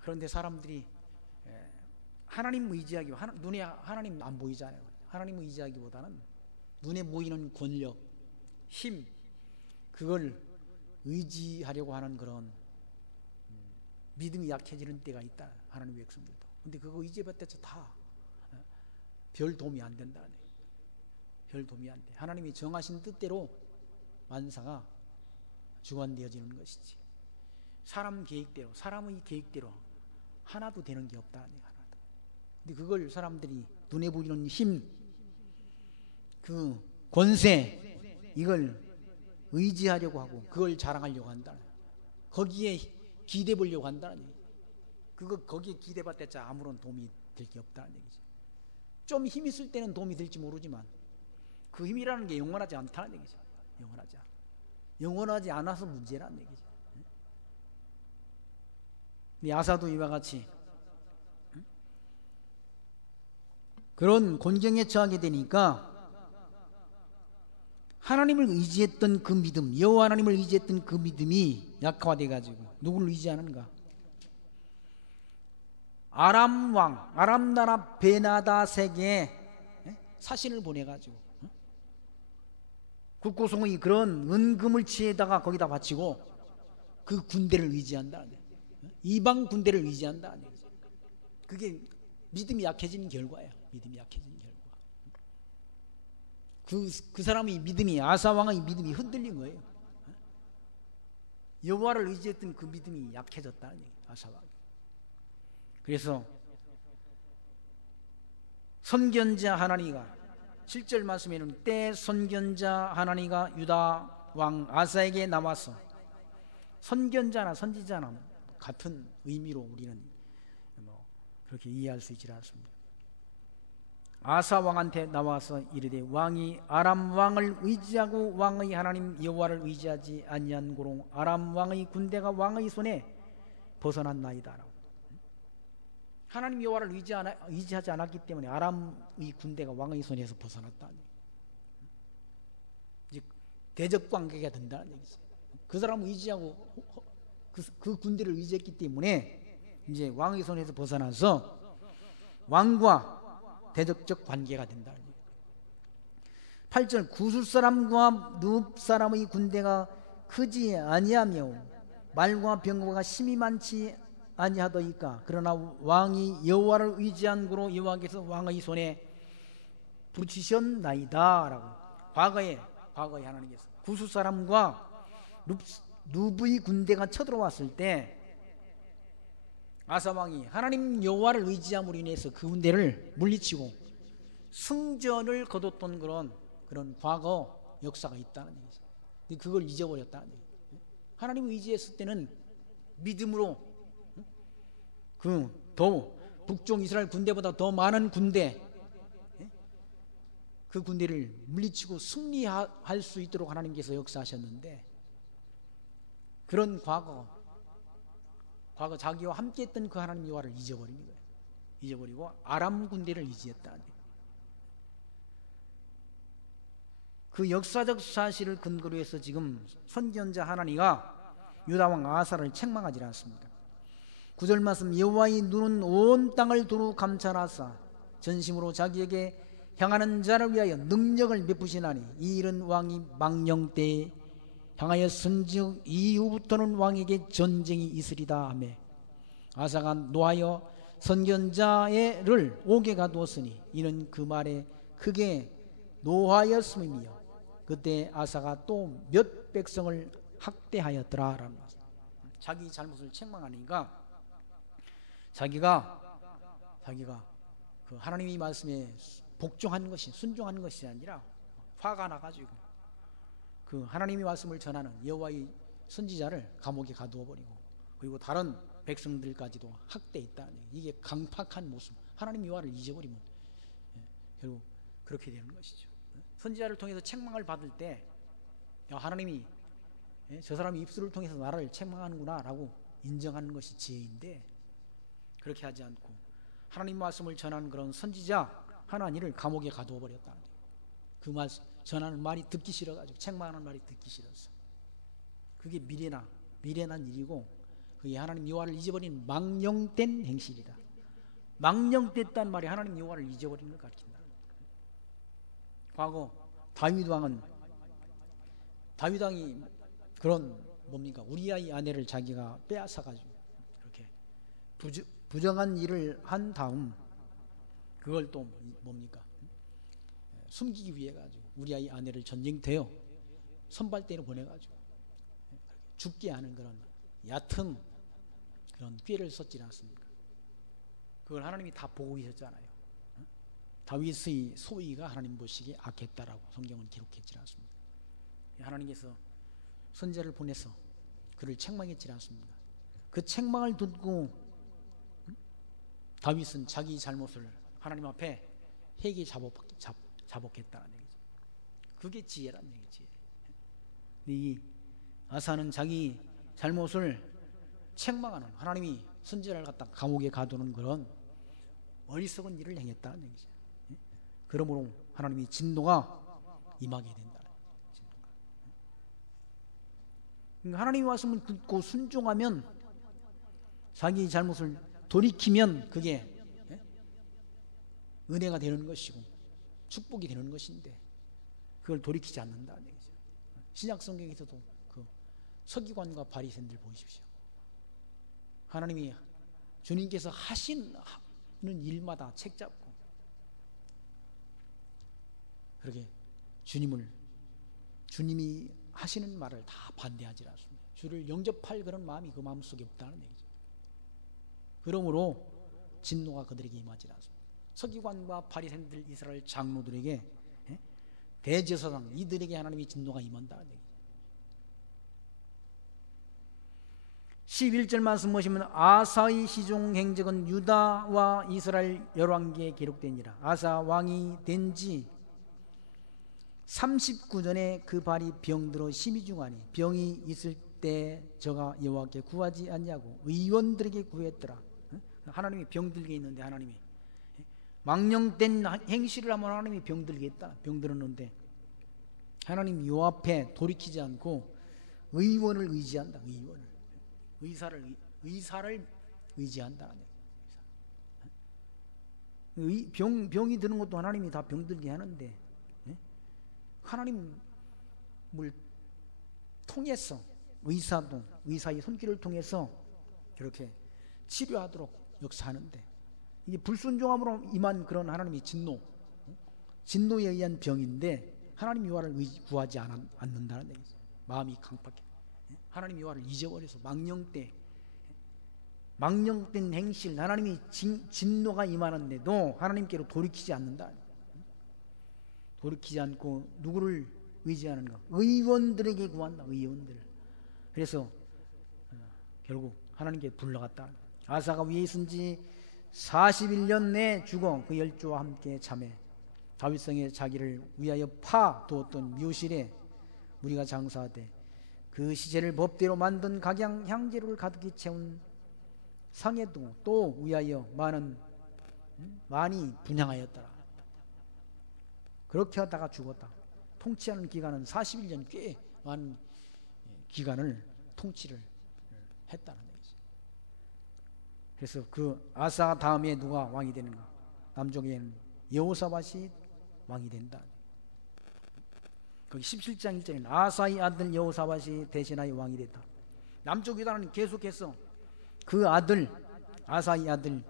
그런데 사람들이 하나님 의지하기, 눈에 하나님 안 보이잖아요. 하나님 의지하기보다는 눈에 보이는 권력, 힘, 그걸 의지하려고 하는 그런 믿음이 약해지는 때가 있다. 하나님 백성들도. 근데 그거 의지해봤자 다 별 도움이 안 된다. 별 도움이 안 돼. 하나님이 정하신 뜻대로 만사가 주관되어지는 것이지, 사람 계획대로, 사람의 계획대로 하나도 되는 게 없다. 하나도. 근데 그걸 사람들이 눈에 보이는 힘, 그 권세, 이걸 의지하려고 하고 그걸 자랑하려고 한다. 거기에 기대 보려고 한다는 얘기. 거기에 기대봤자 아무런 도움이 될 게 없다는 얘기죠. 좀 힘 있을 때는 도움이 될지 모르지만 그 힘이라는 게 영원하지 않다는 얘기죠. 영원하지 않아서 문제라는 얘기죠. 아사도 이와 같이 그런 곤경에 처하게 되니까 하나님을 의지했던 그 믿음, 여호와 하나님을 의지했던 그 믿음이 약화돼 가지고 누구를 의지하는가? 아람 왕, 아람 나라 베나닷에게 사신을 보내 가지고 국고송의 그런 은금을 취해다가 거기다 바치고 그 군대를 의지한다. 이방 군대를 의지한다. 그게 믿음이 약해지는 결과예요. 믿음이 약해지는 결과. 그 사람의 믿음이, 아사 왕의 믿음이 흔들린 거예요. 여호와를 의지했던 그 믿음이 약해졌다는 얘기예요. 아사 왕. 그래서 선견자 하나니가 7절 말씀에는 때 선견자 하나니가 유다 왕 아사에게 나와서, 선견자나 선지자나 같은 의미로 우리는 그렇게 이해할 수 있지 않습니다. 아사 왕한테 나와서 이르되 왕이 아람 왕을 의지하고 왕의 하나님 여호와를 의지하지 아니한 고로 아람 왕의 군대가 왕의 손에 벗어났나이다. 하나님 여호와를 의지하지 않았기 때문에 아람의 군대가 왕의 손에서 벗어났다. 이제 대적 관계가 된다는 얘기죠. 그 사람을 의지하고 그 군대를 의지했기 때문에 이제 왕의 손에서 벗어나서 왕과 대적적 관계가 된다. 8절 구술 사람과 눕 사람의 군대가 크지 아니하며 말과 병거가 심히 많지 아니하더이까. 그러나 왕이 여호와를 의지한 고로 여호와께서 왕의 손에 붙이셨나이다 라고. 과거에 하나님께서 구술 사람과 눕의 군대가 쳐들어왔을 때 아사 왕이 하나님 여호와를 의지함으로 인해서 그 군대를 물리치고 승전을 거뒀던 그런 과거 역사가 있다는 얘기죠. 그걸 잊어버렸다는 얘기죠. 하나님을 의지했을 때는 믿음으로 더 북쪽 이스라엘 군대보다 더 많은 군대, 그 군대를 물리치고 승리할 수 있도록 하나님께서 역사하셨는데, 그런 과거 자기와 함께 했던 그 하나님 여호와를 잊어버린 거예요. 잊어버리고 아람 군대를 의지했다. 그 역사적 사실을 근거로 해서 지금 선지자 하나니가 유다왕 아사를 책망하지 않습니다. 9절 말씀, 여호와의 눈은 온 땅을 두루 감찰하사 전심으로 자기에게 향하는 자를 위하여 능력을 베푸시나니 이 일은 왕이 망령 때에 향하였은즉 이후부터는 왕에게 전쟁이 있으리다 하며, 아사가 노하여 선견자를 옥에 가두었으니 이는 그 말에 크게 노하였음이며 그때 아사가 또 몇 백성을 학대하였더라 라는 말씀. 자기 잘못을 책망하니까 자기가 그 하나님의 말씀에 복종한 것이, 순종한 것이 아니라 화가 나가지고 그 하나님의 말씀을 전하는 여호와의 선지자를 감옥에 가두어 버리고, 그리고 다른 백성들까지도 학대했다는 얘기. 이게 강팍한 모습. 하나님 여호와를 잊어버리면 결국 그렇게 되는 것이죠. 선지자를 통해서 책망을 받을 때 하나님이 저 사람이 입술을 통해서 나를 책망하는구나 라고 인정하는 것이 지혜인데, 그렇게 하지 않고 하나님 말씀을 전하는 그런 선지자 하나님을 감옥에 가두어 버렸다. 그 말 전하는 말이 듣기 싫어가지고, 책망하는 말이 듣기 싫어서. 그게 미련한 일이고, 그게 하나님 여호와를 잊어버리는 망령된 행실이다. 망령됐단 말이 하나님 여호와를 잊어버리는 걸 가르친다. 과거 다윗 왕이 그런 뭡니까? 우리아의 아내를 자기가 빼앗아가지고 그렇게 부정한 일을 한 다음 그걸 또 뭡니까? 숨기기 위해 가지고 우리아의 아내를 전쟁터에 선발대로 보내가지고 죽게 하는 그런 얕은 그런 꾀를 썼지 않습니까? 그걸 하나님이 다 보고 계셨잖아요. 다윗의 소위가 하나님 보시기에 악했다라고 성경은 기록했지 않습니까? 하나님께서 선지자를 보내서 그를 책망했지 않습니까? 그 책망을 듣고 다윗은 자기 잘못을 하나님 앞에 회개 자복했다는 얘기죠. 그게 지혜란 얘기지. 이 아사는 자기 잘못을 책망하는, 하나님이 선지자를 갖다 감옥에 가두는 그런 어리석은 일을 행했다는 얘기죠. 그러므로 하나님이 진노가 임하게 된다. 하나님의 말씀을 듣고 순종하면, 자기 잘못을 돌이키면 그게 은혜가 되는 것이고 축복이 되는 것인데, 그걸 돌이키지 않는다는 얘기죠. 신약 성경에서도 그 서기관과 바리새인들 보십시오. 하나님이 주님께서 하시는 일마다 책잡고 그렇게 주님이 하시는 말을 다 반대하지 않습니다. 주를 영접할 그런 마음이 그 마음속에 없다는 얘기죠. 그러므로 진노가 그들에게 임하지 않습니다. 서기관과 바리새인들, 이스라엘 장로들에게, 대제사장 이들에게 하나님이 진노가 임한다는 얘기죠. 11절 말씀 보시면 아사의 시종 행적은 유다와 이스라엘 열왕기에 기록되니라. 아사 왕이 된 지 39년에 그 발이 병들어 심히 중하니 병이 있을 때 저가 여호와께 구하지 않냐고 의원들에게 구했더라. 하나님이 병들게 있는데, 하나님이 망령된 행실을 하면 하나님이 병들게 했다. 병들었는데 하나님 요 앞에 돌이키지 않고 의원을 의지한다. 의사를 의지한다. 병이 드는 것도 하나님이 다 병들게 하는데, 하나님을 통해서 의사의 손길을 통해서 그렇게 치료하도록 역사하는데, 이게 불순종함으로 임한 그런 하나님의 진노에 의한 병인데 하나님 여호와를 구하지 않는다는 얘기죠. 마음이 강팍해. 하나님 여호와를 잊어버려서 망령된 행실, 하나님이 진노가 임하는데도 하나님께로 돌이키지 않는다. 돌이키지 않고 누구를 의지하는가? 의원들에게 구한다. 의원들. 그래서 결국 하나님께 불러갔다. 아사가 위에 있은 지 41년 내에 죽어 그 열조와 함께 잠에 다윗성에 자기를 위하여 파두었던 묘실에 무리가 장사하되 그 시체를 법대로 만든 각양 향재료를 가득히 채운 상에도 또 위하여 많이 분향하였더라. 그렇게 하다가 죽었다. 통치하는 기간은 41년, 꽤 많은 기간을 통치를 했다는 얘기죠. 그래서 그 아사 다음에 누가 왕이 되는가? 남쪽에는 여호사밧이 왕이 된다. 거기 17장 1절에는 아사의 아들 여호사밧이 대신하여 왕이 됐다. 남쪽 유다는 계속해서 그 아들, 아사의 아들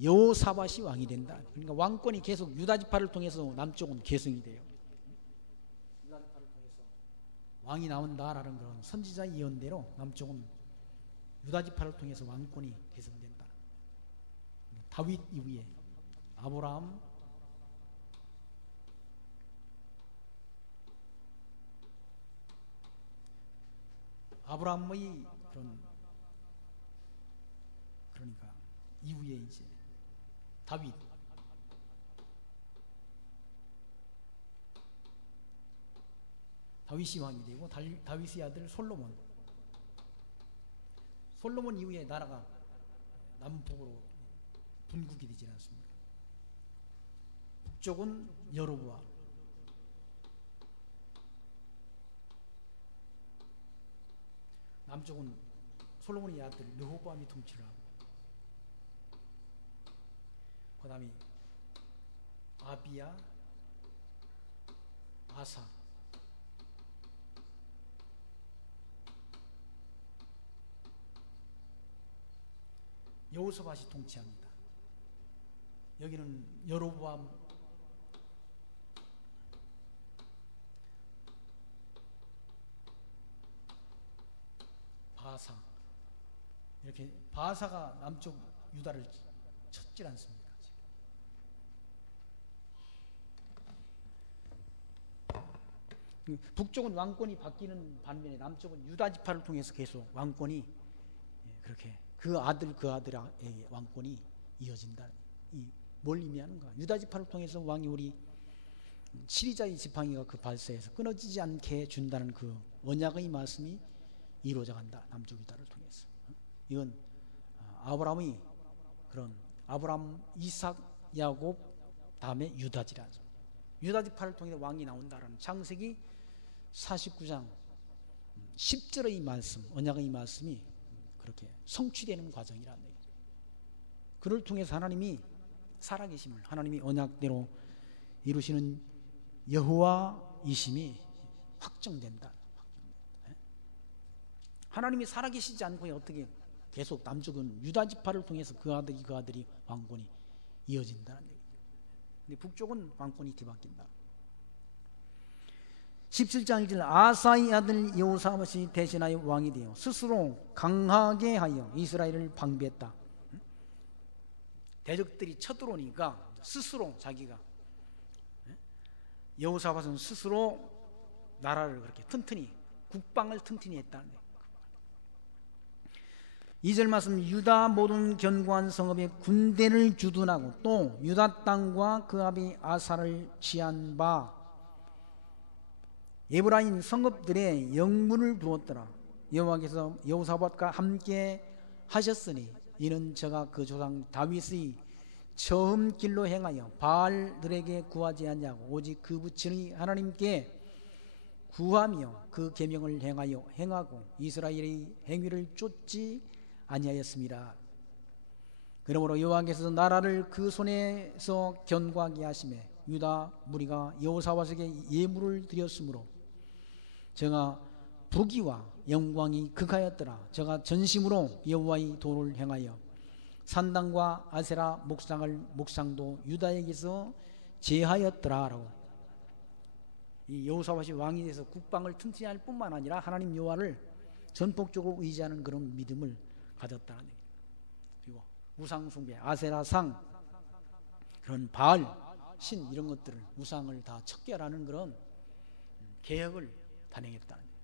여호사밧이 왕이 된다. 그러니까 왕권이 계속 유다지파를 통해서 남쪽은 계승이 돼요. 유다지파를 통해서 왕이 나온다라는 그런 선지자 예언대로 남쪽은 유다지파를 통해서 왕권이 계승된다. 다윗 이후에 아브라함의 그러니까 이후에 이제 다윗이 왕이 되고, 다윗의 아들 솔로몬 이후에 나라가 남북으로 분국이 되지 않습니까? 북쪽은 여로보암, 남쪽은 솔로몬의 아들 르호보암이 통치를 하고, 그 다음에 아비야, 아사, 여호사밧이 통치합니다. 여기는 여로보암, 바사, 이렇게 바사가 남쪽 유다를 쳤질 않습니까? 북쪽은 왕권이 바뀌는 반면에 남쪽은 유다 지파를 통해서 계속 왕권이 그렇게 그 아들의 왕권이 이어진다. 뭘 의미하는가? 유다 지파를 통해서 왕이 우리 7위자의 지팡이가 그 발서에서 끊어지지 않게 준다는 그 언약의 말씀이 이루어져 간다. 남쪽 유다를 통해서. 이건 아브라함의 그런 아브라함, 이삭, 야곱 다음에 유다지라죠. 유다 지파를 통해 왕이 나온다라는 창세기 49장 10절의 말씀, 언약의 말씀이 그렇게 성취되는 과정이라는 얘기죠. 그를 통해서 하나님이 살아계심을, 하나님이 언약대로 이루시는 여호와이심이 확정된다. 하나님이 살아계시지 않고 어떻게 계속 남쪽은 유다 지파를 통해서 그 아들이 왕권이 이어진다는 얘기죠. 근데 북쪽은 왕권이 뒤바뀐다. 17장 1절 아사의 아들 여호사밧이 대신하여 왕이 되어 스스로 강하게 하여 이스라엘을 방비했다. 대적들이 쳐들어오니까 스스로 자기가, 여호사밧은 스스로 나라를 그렇게 튼튼히, 국방을 튼튼히 했다는 거예요. 2절 말씀, 유다 모든 견고한 성읍에 군대를 주둔하고 또 유다 땅과 그 아비 아사를 취한 바 에브라임 성읍들에 영문을 두었더라. 여호와께서 여호사밧과 함께 하셨으니 이는 저가 그 조상 다윗의 처음 길로 행하여 바알들에게 구하지 않냐고 오직 그 부친의 하나님께 구하며 그 계명을 행하고 이스라엘의 행위를 쫓지 아니하였습니다. 그러므로 여호와께서 나라를 그 손에서 견고하게 하시매 유다 무리가 여호사밧에게 예물을 드렸으므로 저가 부귀와 영광이 극하였더라. 저가 전심으로 여호와의 도를 행하여 산당과 아세라 목상도 유다에게서 제하였더라라고. 이 여호사밧이 왕이 돼서 국방을 튼튼히 할 뿐만 아니라 하나님 여호와를 전폭적으로 의지하는 그런 믿음을 가졌다는 얘기예요. 그리고 우상 숭배, 아세라상, 그런 바알 신 이런 것들을, 우상을 다 척결하는 그런 개혁을 단행했다는 거예요.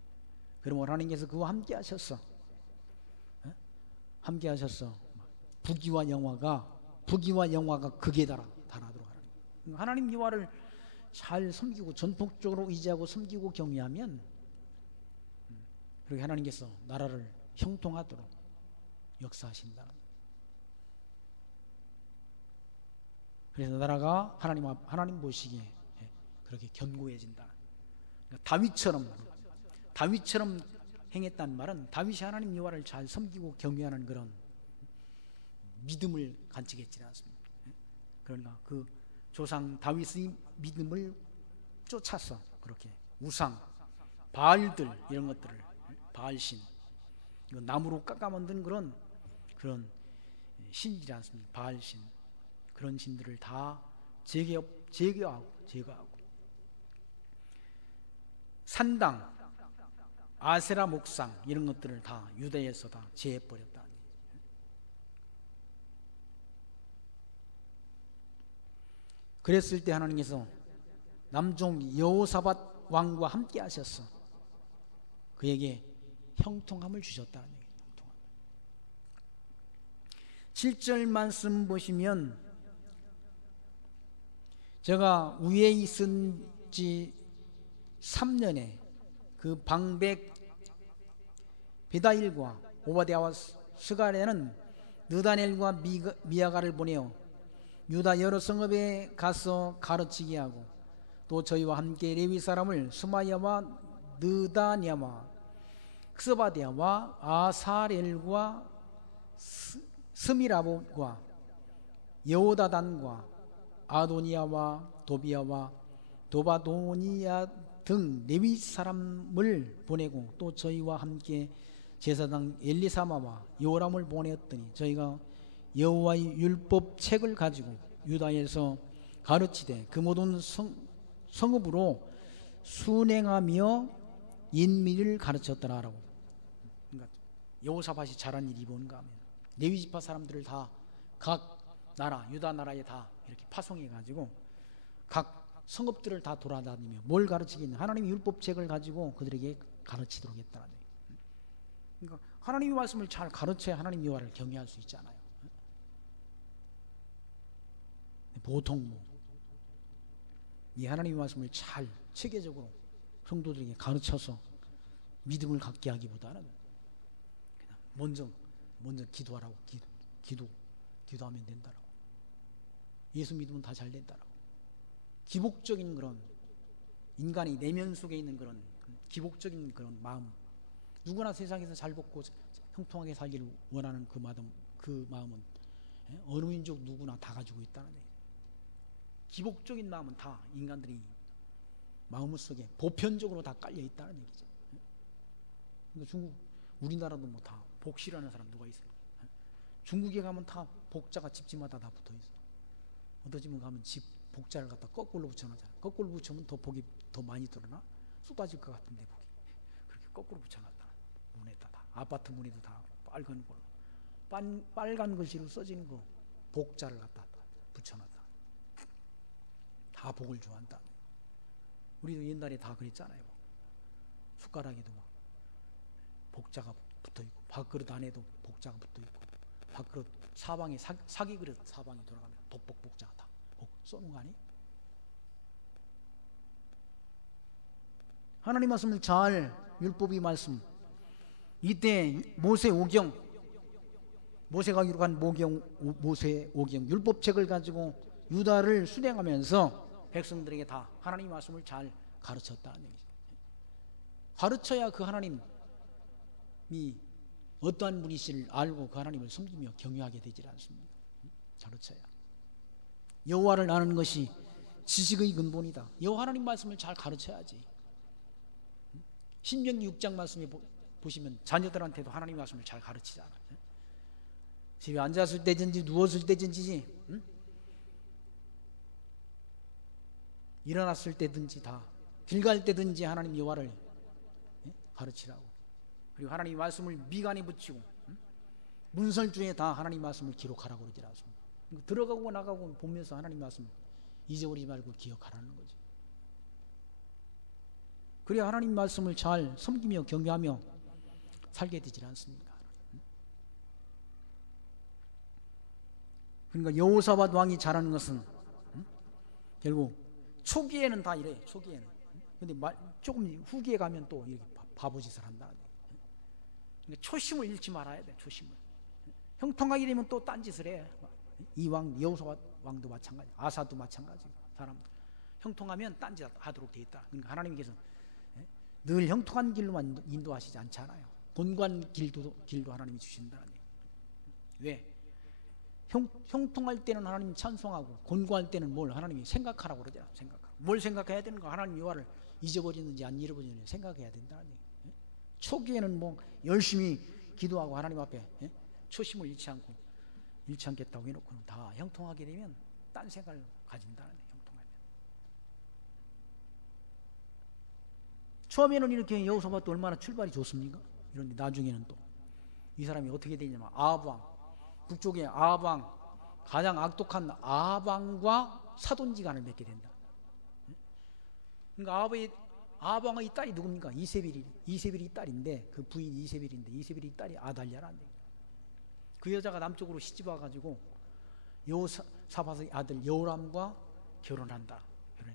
그러면 하나님께서 그와 함께 하셨어. 함께 하셨어. 부귀와 영화가 극에 달하도록 하는. 하나님 여호와를 잘 섬기고 전폭적으로 의지하고 섬기고 경외하면 그렇게 하나님께서 나라를 형통하도록 역사하신다. 그래서 나라가 하나님 보시기에 그렇게 견고해진다. 다윗처럼 행했다는 말은 다윗이 하나님 여호와를 잘 섬기고 경외하는 그런 믿음을 간직했지 않습니까? 그러니까 그 조상 다윗의 믿음을 쫓아서 그렇게 우상, 바알들 이런 것들을, 바알신, 나무로 깎아 만든 그런 신이지 않습니까? 바알신, 그런 신들을 다 제거하고 산당, 아세라 목상 이런 것들을 다 유다에서 다 제해버렸다. 그랬을 때 하나님께서 남종 여호사밧 왕과 함께 하셨어. 그에게 형통함을 주셨다는 얘기예요. 7절 말씀 보시면 제가 위에 있은 지 3년에 그 방백 베다일과 오바댜와 스가랴는 느다넬과 미아가를 보내어 유다 여러 성읍에 가서 가르치게 하고 또 저희와 함께 레위 사람을 스마야와 느다냐와 스바디아와 아사렐과 스미라봇과 여호다단과 아도니아와 도비아와 도바도니아 등 레위 사람을 보내고 또 저희와 함께 제사장 엘리사마와 요람을 보내었더니 저희가 여호와의 율법 책을 가지고 유다에서 가르치되 그 모든 성읍으로 순행하며 인미를 가르쳤더라라고. 그러니까 여호사밧이 잘한 일이 뭔가 하면 레위 지파 사람들을 다 각 나라 유다 나라에 다 이렇게 파송해 가지고 각 성읍들을 다 돌아다니며 뭘 가르치겠냐, 하나님의 율법책을 가지고 그들에게 가르치도록 했다는 얘기예요. 그러니까 하나님의 말씀을 잘 가르쳐야 하나님 여호와를 경외할 수 있잖아요. 보통 이 하나님의 말씀을 잘 체계적으로 성도들에게 가르쳐서 믿음을 갖게 하기보다는 그냥 먼저 기도하라고 기도하면 된다라고. 예수 믿으면 다 잘 된다라고. 기복적인 그런 인간의 내면 속에 있는 그런 기복적인 그런 마음, 누구나 세상에서 잘 먹고 형통하게 살기를 원하는 그 마음은 어느 민족 누구나 다 가지고 있다는 얘기예요. 기복적인 마음은 다 인간들이 마음속에 보편적으로 다 깔려 있다는 얘기죠. 그러니까 우리나라도 뭐 다 복시라는 사람 누가 있어요? 중국에 가면 다 복자가 집집마다 다 붙어 있어. 어떤 집은 가면 집 복자를 갖다 거꾸로 붙여놨잖아. 거꾸로 붙이면 더 복이 더 많이 들어나? 쏟아질 것 같은데 복이. 그렇게 거꾸로 붙여놨다. 문에다 다. 아파트 문에도 다 빨간 걸로. 빨간 글씨로 써진 거 복자를 갖다 붙여놨다. 다 복을 좋아한다. 우리도 옛날에 다 그랬잖아요. 숟가락에도 막 복자가 붙어있고 밥그릇 안에도 복자가 붙어있고 밥그릇 사방에 사기 그릇 사방에 돌아가면 덕복 복자가 다 복 써놓은 거 아니? 하나님 말씀을 잘 율법의 말씀 이때 모세가 기록한 모세 오경 율법책을 가지고 유다를 순행하면서 백성들에게 다 하나님 말씀을 잘 가르쳤다는 얘기죠. 가르쳐야 그 하나님이 어떠한 분이신지를 알고 그 하나님을 섬기며 경외하게 되질 않습니다. 가르쳐야. 여호와를 아는 것이 지식의 근본이다. 여호와 하나님 말씀을 잘 가르쳐야지. 신명기 6장 말씀에 보시면 자녀들한테도 하나님 말씀을 잘 가르치잖아요. 집에 앉았을 때든지 누웠을 때든지 일어났을 때든지 다 길 갈 때든지 하나님 여호와를 가르치라고. 그리고 하나님 말씀을 미간에 붙이고 문설주에 다 하나님 말씀을 기록하라고 그러지 않습니다. 들어가고 나가고 보면서 하나님 말씀 잊어버리지 말고 기억하라는 거죠. 그래야 하나님 말씀을 잘 섬기며 경외하며 살게 되질 않습니까? 그러니까 여호사밧 왕이 잘하는 것은 결국 초기에는 다 이래. 초기에는. 근데 조금 후기에 가면 또 이렇게 바보짓을 한다. 그러니까 초심을 잃지 말아야 돼. 초심을. 형통하게 되면 또 딴짓을 해. 이 왕 여호사밧 왕도 마찬가지. 아사도 마찬가지. 사람들 형통하면 딴짓하도록 돼 있다. 그러니까 하나님께서 늘 형통한 길로만 인도하시지 않잖아요. 곤고한 길도 하나님이 주신다는 얘기예요. 왜? 형통할 때는 하나님 찬송하고 곤고할 때는 뭘 하나님이 생각하라고 그러잖아. 뭘 생각해야 되는가? 하나님 여호와를 잊어버리는지 안 잊어버리는지 생각해야 된다는 얘기예요. 초기에는 뭐 열심히 기도하고 하나님 앞에 초심을 잃지 않겠다고 해놓고는 다 형통하게 되면 딴 생각을 가진다는 얘기예요. 형통하면. 처음에는 이렇게 여호사밧도 얼마나 출발이 좋습니까? 그런데 나중에는 또 이 사람이 어떻게 되냐면 아합왕, 북쪽의 아합왕, 가장 악독한 아합왕과 사돈지간을 맺게 된다. 그러니까 아합왕의 딸이 누굽니까? 이세벨이 딸인데 그 부인 이세벨이 딸이 아달랴라는 얘기예요. 그 여자가 남쪽으로 시집 와가지고 여호사밧의 아들 여호람과 결혼해서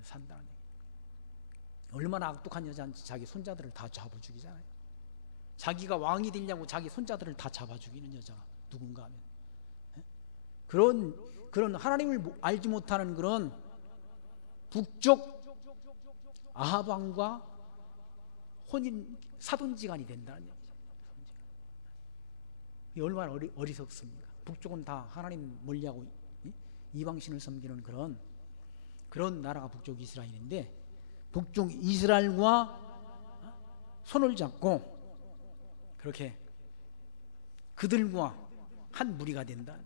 산다는 얘기예요. 얼마나 악독한 여자인지 자기 손자들을 다 잡아 죽이잖아요. 자기가 왕이 되려고 자기 손자들을 다 잡아 죽이는 여자가 누군가 하면 그런 하나님을 알지 못하는 그런 북쪽 아합 왕과 혼인 사돈지간이 된다는 얘기죠. 이게 얼마나 어리석습니까? 북쪽은 다 하나님 멀리하고 이방신을 섬기는 그런 나라가 북쪽 이스라엘인데, 북쪽 이스라엘과 손을 잡고 그렇게 그들과 한 무리가 된다.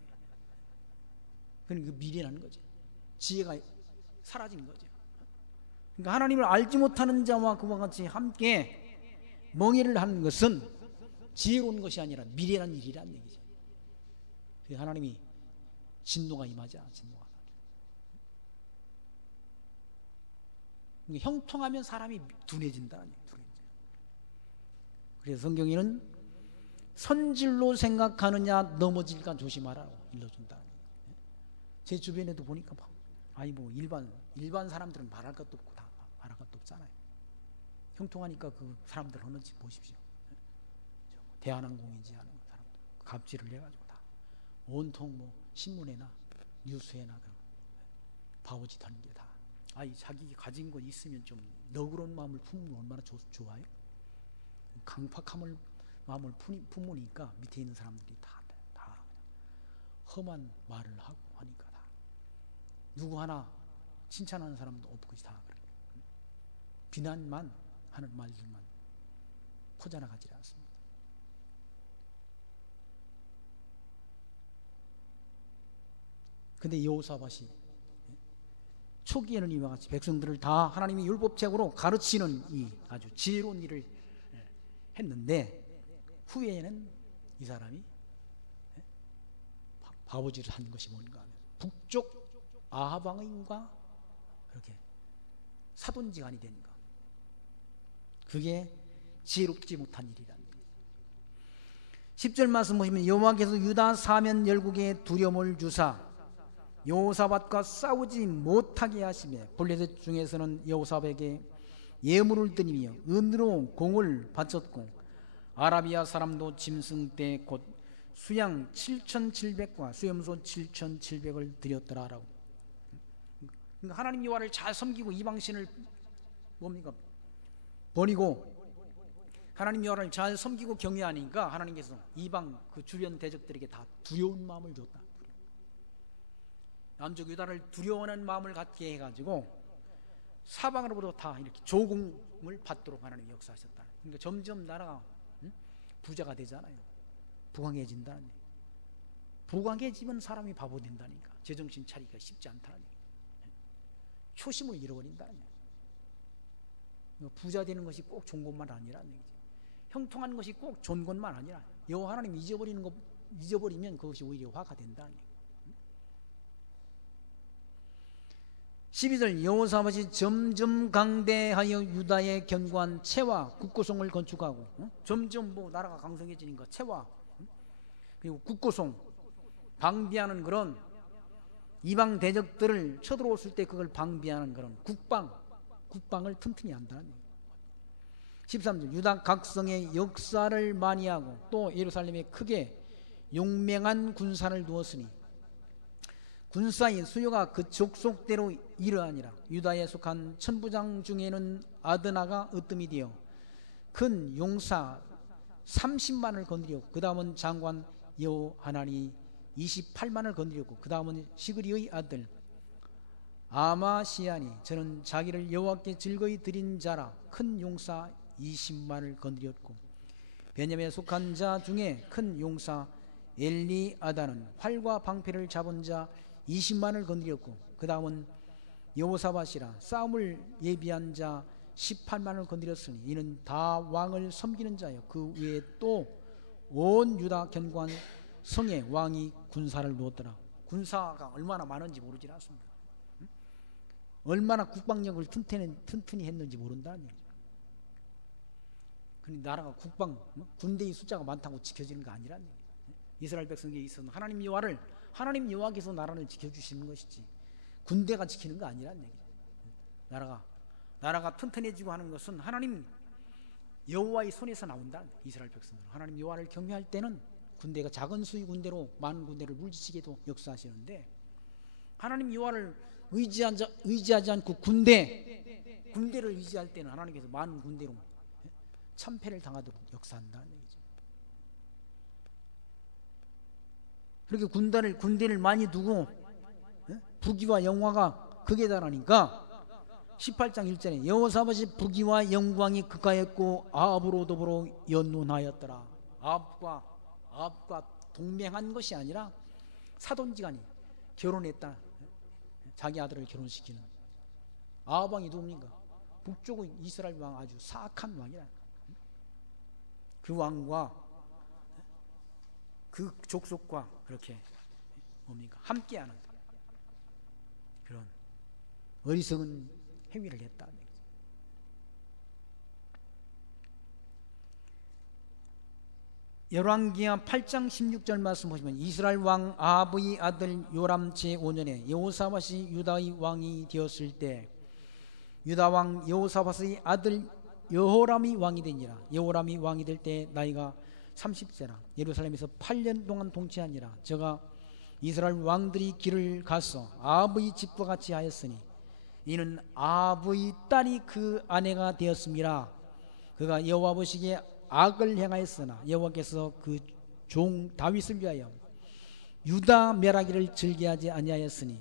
그러니까 그 미래라는 거죠. 지혜가 사라진 거죠. 그러니까 하나님을 알지 못하는 자와 그와 같이 함께 멍해를 하는 것은 지혜로운 것이 아니라 미래란 일이란 얘기죠. 그래서 하나님이 진노가 임하자. 진노가. 그러니까 형통하면 사람이 둔해진다는 얘기죠. 그래서 성경에는 선질로 생각하느냐 넘어질까 조심하라고 일러준다. 제 주변에도 보니까 일반 사람들은 말할 것도 없고 다 말할 것도 없잖아요. 형통하니까 그 사람들 하는지 보십시오. 대한항공인지 하는 사람들 갑질을 해가지고 다 온통 신문에나 뉴스에나 바보짓 하는 게 다. 자기 가진 거 있으면 좀 너그러운 마음을 품으면 얼마나 좋아요. 강팍함을 마음을 품으니까 밑에 있는 사람들이 다 험한 말을 하고 하니까 다 누구 하나 칭찬하는 사람도 없고 다 그래. 비난만 하는 말들만 퍼져나가지 않습니다. 근데 여호사밧이 초기에는 이와 같이 백성들을 다 하나님의 율법책으로 가르치는 이 아주 지혜로운 일을 했는데, 후에는 이 사람이 바보짓을 한 것이 뭔가 하면 북쪽 아합 왕과 이렇게 사돈지간이 된 것. 그게 지혜롭지 못한 일이란 말이에요. 10절 말씀 보시면 여호와께서 유다 사면 열국에 두려움을 주사 여호사밧과 싸우지 못하게 하시며 블레셋 중에서는 여호사밧에게 예물을 드리며 은으로 공을 바쳤고 아라비아 사람도 짐승떼 곧 수양 7,700과 수염소 7,700을 드렸더라라고. 그러니까 하나님 여호와를 잘 섬기고 이방신을 버리고 하나님 여호와를 잘 섬기고 경외하니까 하나님께서 이방 그 주변 대적들에게 다 두려운 마음을 줬다. 남쪽 유다를 두려워하는 마음을 갖게 해가지고 사방으로부터 다 이렇게 조공을 받도록 하나님이 역사하셨다. 그러니까 점점 나라가 부자가 되잖아요. 부강해진다는 얘기. 부강해지면 사람이 바보 된다니까. 제정신 차리기가 쉽지 않다는 얘기. 초심을 잃어버린다는 얘기. 부자 되는 것이 꼭 좋은 것만 아니라는 얘기죠. 형통한 것이 꼭 좋은 것만 아니라 여호와 하나님 잊어버리면 그것이 오히려 화가 된다는 얘기. 12절 여호사밧이 점점 강대하여 유다에 견고한 채와 국고성을 건축하고 점점 나라가 강성해지니까 채와 그리고 국고성 방비하는 그런 이방 대적들을 쳐들어왔을 때 그걸 방비하는 그런 국방을 튼튼히 한다는 얘기예요. 13절 유다 각성의 역사를 많이 하고 또 예루살렘에 크게 용맹한 군사를 두었으니 군사의 수요가 그 족속대로 이러하니라. 유다에 속한 천부장 중에는 아드나가 으뜸이 되어 큰 용사 30만을 건드렸고 그 다음은 장관 여호하나니 28만을 건드렸고 그 다음은 시그리의 아들 아마시아니 저는 자기를 여호와께 즐거이 드린 자라 큰 용사 20만을 건드렸고 베냐민에 속한 자 중에 큰 용사 엘리아다는 활과 방패를 잡은 자 20만을 건드렸고 그 다음은 여호사밧이라 싸움을 예비한 자 18만을 건드렸으니 이는 다 왕을 섬기는 자요. 그 외에 또 온 유다 견고한 성에 왕이 군사를 두었더라. 군사가 얼마나 많은지 모르지 않습니다. 얼마나 국방력을 튼튼히 했는지 모른다는 얘기죠. 그런데 나라가 군대의 숫자가 많다고 지켜지는 거 아니라는 얘기죠. 이스라엘 백성에게 있어서 하나님 여호와께서 나라를 지켜주시는 것이지 군대가 지키는 거 아니라는 얘기죠. 나라가 튼튼해지고 하는 것은 하나님 여호와의 손에서 나온다. 이스라엘 백성들 하나님 여호와를 경외할 때는 군대가 작은 수의 군대로 많은 군대를 물리치게도 역사하시는데 하나님 여호와를 의지하지 않고 군대를 의지할 때는 하나님께서 많은 군대로 참패를 당하도록 역사한다는 얘기죠. 그렇게 군대를 많이 두고 부귀와 영화가 극에 달하니까 18장 1절에 여호사밧이 부귀와 영광이 극하였고 아합으로 더불어 연혼하였더라. 아합과 동맹한 것이 아니라 사돈지간이 결혼했다. 자기 아들을 결혼시키는. 아합 왕이 누굽니까? 북쪽의 이스라엘 왕, 아주 사악한 왕이라. 그 왕과 그 족속과 그렇게 뭡니까? 함께하는 그런 어리석은 행위를 했다. 열왕기하 8장 16절 말씀 보시면 이스라엘 왕 아합의 아들 요람 제5년에 여호사밧이 유다의 왕이 되었을 때 유다 왕 여호사밧의 아들 여호람이 왕이 되니라. 여호람이 왕이 될 때 나이가 30세라. 예루살렘에서 8년 동안 통치하니라. 저가 이스라엘 왕들이 길을 갔어 아합의 집과 같이 하였으니 이는 아합의 딸이 그 아내가 되었음이라. 그가 여호와 보시기에 악을 행하였으나 여호와께서 그 종 다윗을 위하여 유다 멸하기를 즐겨하지 아니하였으니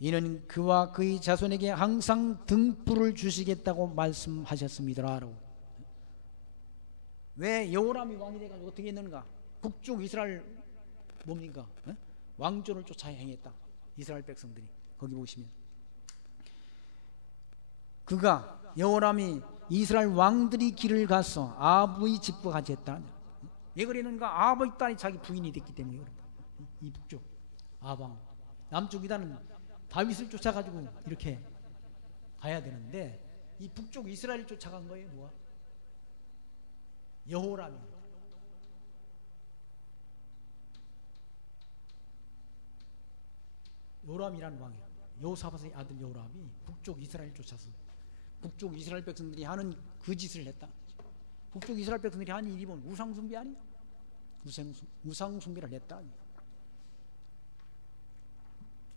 이는 그와 그의 자손에게 항상 등불을 주시겠다고 말씀하셨습니다. 왜 여호람이 왕이 돼가지고 어떻게 했는가? 북쪽 이스라엘 뭡니까? 왕조를 쫓아 행했다. 이스라엘 백성들이. 거기 보시면 그가 여호람이 이스라엘 왕들이 길을 갔어 아합의 집과 같이 했다. 왜 그랬는가? 아합의 딸이 자기 부인이 됐기 때문에 그렇다. 이 북쪽 아합 왕. 남쪽 유다는 다윗을 쫓아가지고 이렇게 가야 되는데 이 북쪽 이스라엘을 쫓아간 거예요. 뭐야? 여호람이. 요람이라는 왕이에요. 여호사밧의 아들 여호람이 북쪽 이스라엘 쫓아서 북쪽 이스라엘 백성들이 하는 그 짓을 했다. 북쪽 이스라엘 백성들이 하는 일이 뭔 우상숭배 아니야? 우상숭배를 했다.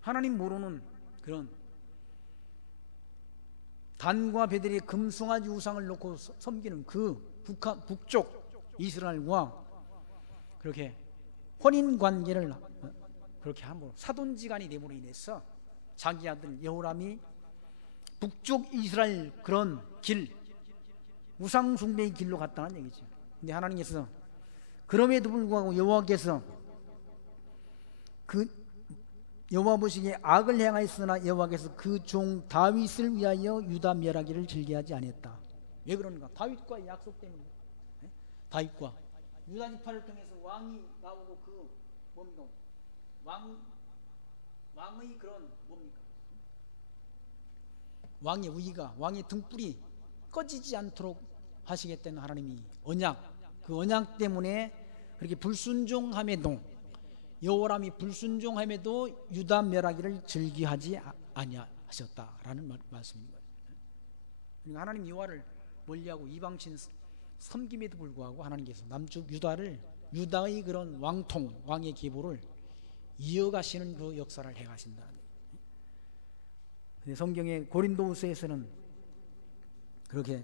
하나님 모르는 그런 단과 베델의 금송아지 우상을 놓고 섬기는 그 북쪽 이스라엘과 그렇게 혼인 관계를 그렇게 함으로 사돈지간이 됨으로 인해서 자기 아들 여호람이 북쪽 이스라엘 그런 길 우상숭배의 길로 갔다는 얘기죠. 근데 하나님께서 그럼에도 불구하고 여호와께서 그 여호와 보시기에 악을 행하였으나 여호와께서 그 종 다윗을 위하여 유다 멸하기를 즐겨하지 않았다. 왜 그러는가? 다윗과의 약속 때문에. 다윗과 유다 지파를 통해서 왕이 나오고 그 뭡니까? 왕의 그런 뭡니까? 왕의 우위가 왕의 등불이 꺼지지 않도록 하시겠다는 하나님이 언약, 그 언약 때문에 그렇게 불순종함에도 여호람이 불순종함에도 유다 멸하기를 즐기하지 아니하셨다라는 말씀인 거예요. 그러니까 하나님 여호와를 멀리하고 이방신 섬김에도 불구하고 하나님께서 남쪽 유다의 그런 왕의 계보를 이어가시는 그 역사를 해가신다. 근데 성경의 고린도후서에서는 그렇게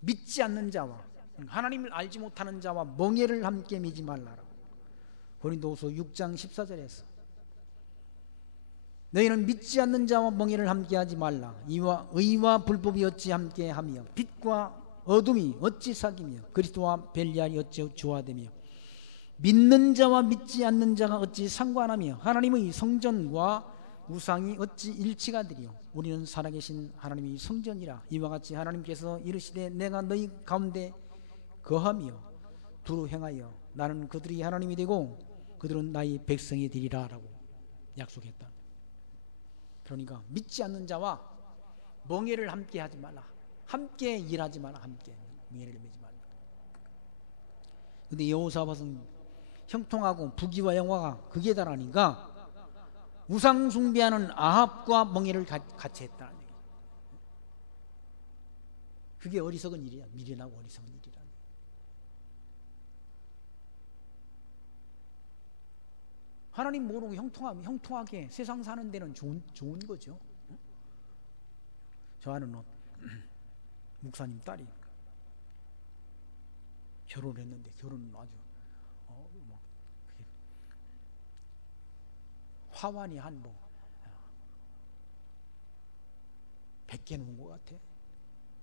믿지 않는 자와 하나님을 알지 못하는 자와 멍에를 함께 미지 말라라고 고린도후서 6장 14절에서 너희는 믿지 않는 자와 멍에를 함께하지 말라. 이와 의와 불법이 어찌 함께하며 빛과 어둠이 어찌 사귀며 그리스도와 벨리알이 어찌 조화되며 믿는 자와 믿지 않는 자가 어찌 상관하며 하나님의 성전과 우상이 어찌 일치가 되리요. 우리는 살아계신 하나님이 성전이라. 이와 같이 하나님께서 이르시되 내가 너희 가운데 거하며 두루 행하여 나는 그들이 하나님이 되고 그들은 나의 백성이 되리라 라고 약속했다. 그러니까 믿지 않는 자와 멍에를 함께 하지 말라. 함께 일하지 말라. 함께 멍에를 매지 말라. 근데 여호사밧은 형통하고 부귀와 영화가 극에 달하니까 우상 숭배하는 아합과 멍에를 같이 했다는 얘기예요. 그게 어리석은 일이야. 미련하고 어리석은 일이라. 하나님 모르고 형통하게 세상 사는 데는 좋은 거죠. 저 아는 목사님 딸이 결혼을 했는데 결혼은 아주 하완이 한 뭐 100개 놓은 것 같아.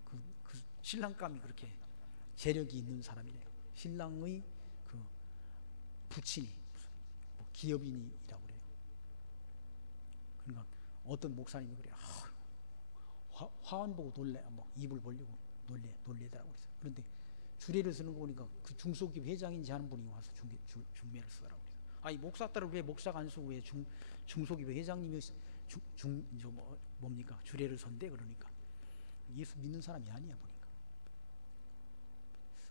그 신랑감이 그렇게 재력이 있는 사람이래요. 신랑의 그 부친이 뭐 기업인이라고 그래요. 그러니까 어떤 목사님이 그래요. 화환 보고 놀래, 뭐 입을 벌리고 놀래더라고 그랬어요. 그런데 주례를 쓰는 거 보니까 그 중소기업 회장인지 하는 분이 와서 중매를 쓰더라고 그랬어요. 아니 목사 딸을 왜 목사가 안 쓰고 왜 중소기업 회장님이 뭡니까 주례를 선대. 그러니까 예수 믿는 사람이 아니야 보니까.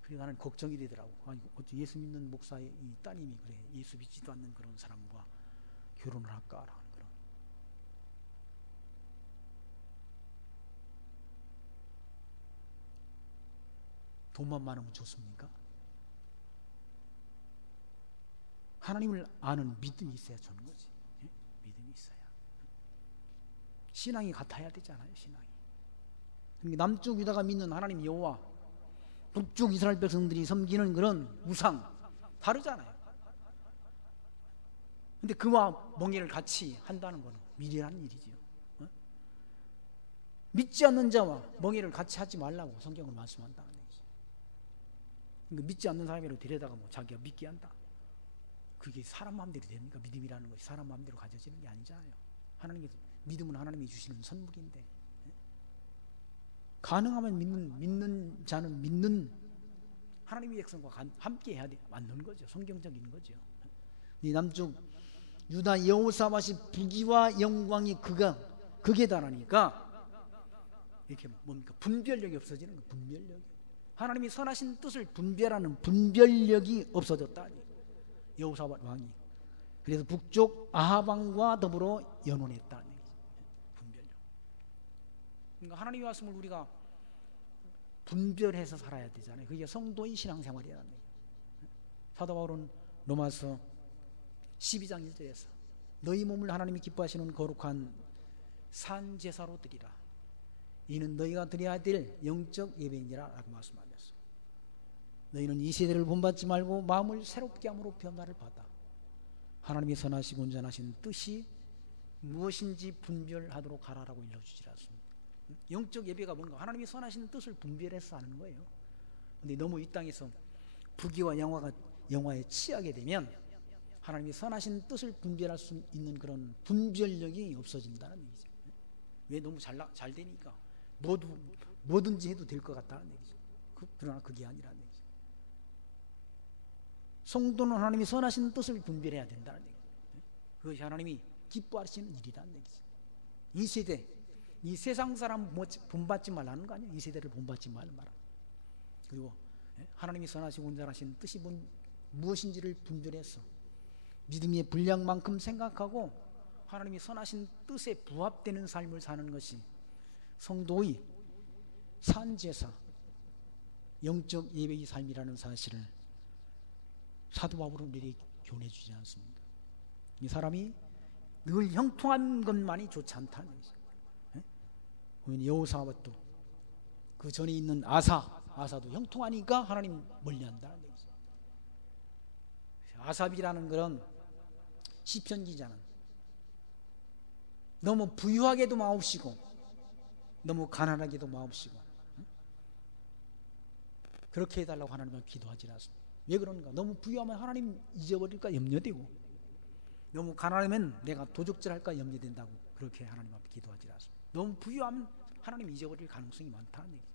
그래서 나는 걱정이 되더라고. 아니 어째 예수 믿는 목사의 이 따님이 그래 예수 믿지도 않는 그런 사람과 결혼을 할까라는 그런. 돈만 많으면 좋습니까? 하나님을 아는 믿음이 있어야 좋은 거지. 예? 믿음이 있어야. 신앙이 같아야 되잖아요. 신앙이. 그러니까 남쪽 유다가 믿는 하나님 여호와, 북쪽 이스라엘 백성들이 섬기는 그런 우상 다르잖아요. 근데 그와 멍에를 같이 한다는 것은 미련한 일이지요. 어? 믿지 않는 자와 멍에를 같이 하지 말라고 성경은 말씀한다는 얘기죠. 그러니까 믿지 않는 사람이라도 데려다가 뭐 자기가 믿게 한다. 그게 사람 마음대로 됩니까? 믿음이라는 것이 사람 마음대로 가져지는 게 아니잖아요. 하나님께서 믿음은 하나님이 주시는 선물인데, 가능하면 믿는 자는 믿는 하나님의 백성과 함께 해야 돼. 맞는 거죠. 성경적인 거죠. 이 남쪽 유다 여호사밧이 부귀와 영광이 극에 달하니까 이렇게 뭡니까? 분별력이 없어지는 거예요. 분별력이. 하나님이 선하신 뜻을 분별하는 분별력이 없어졌다. 여호사밧 왕이. 그래서 북쪽 아합 왕과 더불어 연혼했다. 분별력. 그러니까 하나님의 말씀을 우리가 분별해서 살아야 되잖아요. 그게 성도의 신앙생활이라는 거예요. 사도 바울은 로마서 12장 1절에서 너희 몸을 하나님이 기뻐하시는 거룩한 산제사로 드리라. 이는 너희가 드려야 될 영적 예배니라 라고 말씀하셨어요. 너희는 이 세대를 본받지 말고 마음을 새롭게 함으로 변화를 받아 하나님의 선하시고 온전하신 뜻이 무엇인지 분별하도록 하라라고 일러주시라 했습니다. 영적 예배가 뭔가 하나님의 선하신 뜻을 분별해서 하는 거예요. 근데 너무 이 땅에서 부귀와 영화에 취하게 되면 하나님의 선하신 뜻을 분별할 수 있는 그런 분별력이 없어진다는 얘기죠. 왜? 너무 잘 되니까 뭐든지 해도 될 것 같다는 얘기죠. 그러나 그게 아니라는 얘기죠. 성도는 하나님이 선하신 뜻을 분별해야 된다는 얘기죠. 그것이 하나님이 기뻐하시는 일이라는 얘기죠. 이 세대, 이 세상 사람 본받지 말라는 거 아니에요. 이 세대를 본받지 말라. 그리고 하나님이 선하시고 온전하신 뜻이 무엇인지를 분별해서 믿음의 분량만큼 생각하고 하나님이 선하신 뜻에 부합되는 삶을 사는 것이 성도의 산제사, 영적 예배의 삶이라는 사실을 사도 바울은 우리에게 교훈해 주지 않습니다. 이 사람이 늘 형통한 것만이 좋지 않다는 얘기죠. 여호사밧도 그 전에 있는 아사도 형통하니까 하나님 멀리한다는 얘기죠. 아삽이라는 그런 시편 기자는 너무 부유하게도 마옵시고 너무 가난하게도 마옵시고 그렇게 해달라고 하나님은 기도하지 않습니다. 왜 그런가? 너무 부유하면 하나님 잊어버릴까 염려되고 너무 가난하면 내가 도적질할까 염려된다고 그렇게 하나님 앞에 기도하지 않습니다. 너무 부유하면 하나님 잊어버릴 가능성이 많다는 얘기죠.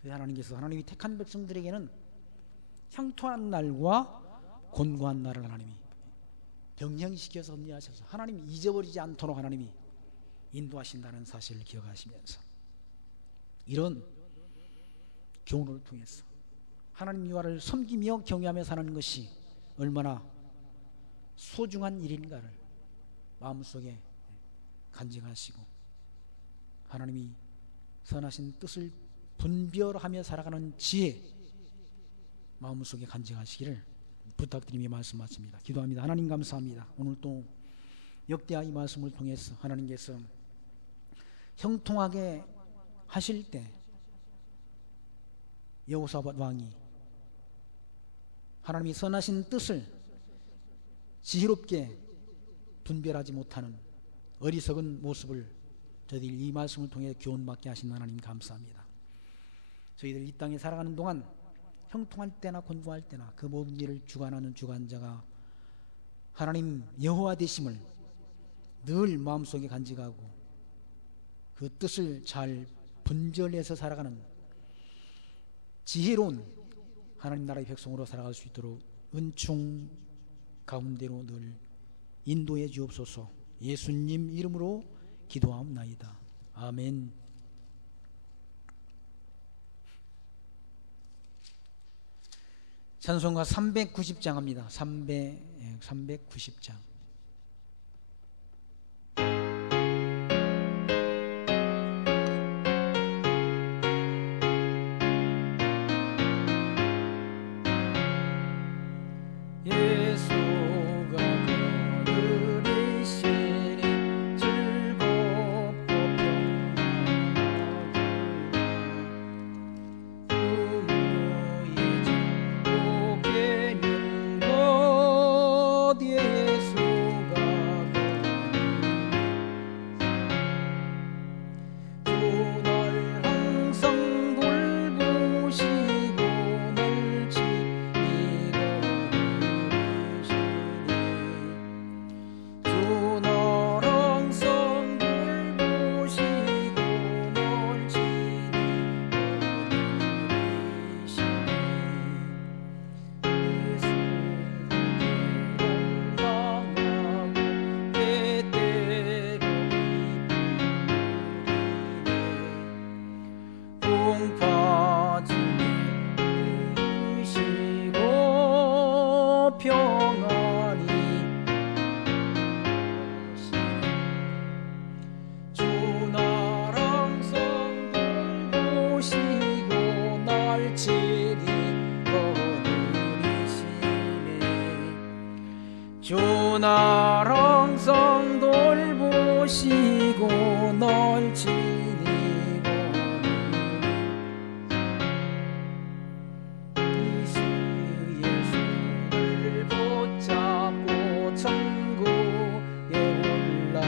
그래서 하나님께서 하나님이 택한 백성들에게는 형통한 날과 곤고한 날을 하나님이 병행시켜서 섭리하셔서 하나님이 잊어버리지 않도록 하나님이 인도하신다는 사실을 기억하시면서 이런 교훈을 통해서 하나님 여호와를 섬기며 경외하며 사는 것이 얼마나 소중한 일인가를 마음속에 간직하시고 하나님이 선하신 뜻을 분별하며 살아가는 지혜 마음속에 간직하시기를 부탁드리며 말씀 마칩니다. 기도합니다. 하나님 감사합니다. 오늘 또 역대하 이 말씀을 통해서 하나님께서 형통하게 하실 때 여호사밧 왕이 하나님이 선하신 뜻을 지혜롭게 분별하지 못하는 어리석은 모습을 저희들이 이 말씀을 통해 교훈받게 하신 하나님 감사합니다. 저희들 이 땅에 살아가는 동안 형통할 때나 곤고할 때나 그 모든 일을 주관하는 주관자가 하나님 여호와 되심을 늘 마음속에 간직하고 그 뜻을 잘 분별해서 살아가는 지혜로운 하나님 나라의 백성으로 살아갈 수 있도록 은총 가운데로 늘 인도해 주옵소서. 예수님 이름으로 기도하옵나이다. 아멘. 찬송가 390장 합니다. 390장. 주 나랑 성 돌보시고 널 지니고 예수를 붙잡고 천국에 올라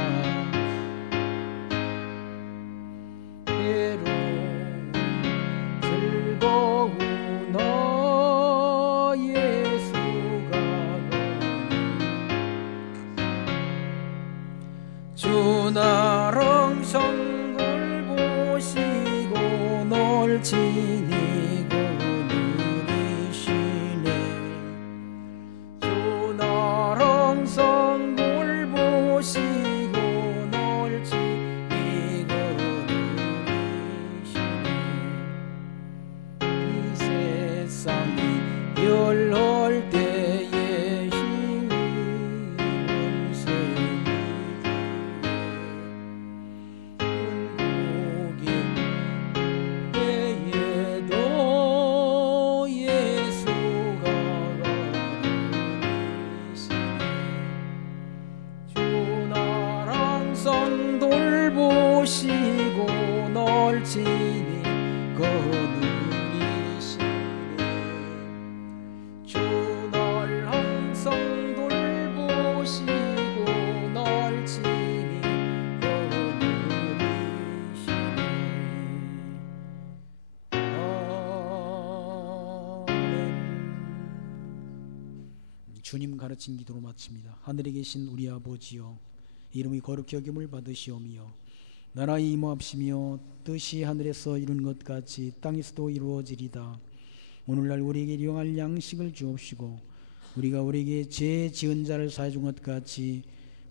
외로운 즐거운 너 예수가 주 나랑 성을 보시고 널 지니고 누리시네. 주 나랑 성을 보시고 널 지니고 누리시네. 이 세상이 열할 때에 힘은 세 돌보시고 널 지니고 누리시네. 주 널 항상 돌보시고 널 지니고 누리시네. 아멘. 주님 가르친 기도로 마칩니다. 하늘에 계신 우리 아버지여, 이름이 거룩히 여김을 받으시오며 나라의 임하옵시며 뜻이 하늘에서 이룬 것 같이 땅에서도 이루어지리다. 오늘날 우리에게 일용할 양식을 주옵시고 우리가 우리에게 죄 지은 자를 사하여 준 것 같이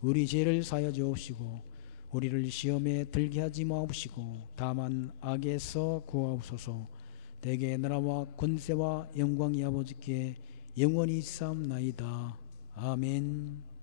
우리 죄를 사하여 주옵시고 우리를 시험에 들게 하지 마옵시고 다만 악에서 구하옵소서. 대개 나라와 권세와 영광이 아버지께 영원히 있사옵나이다. 아멘.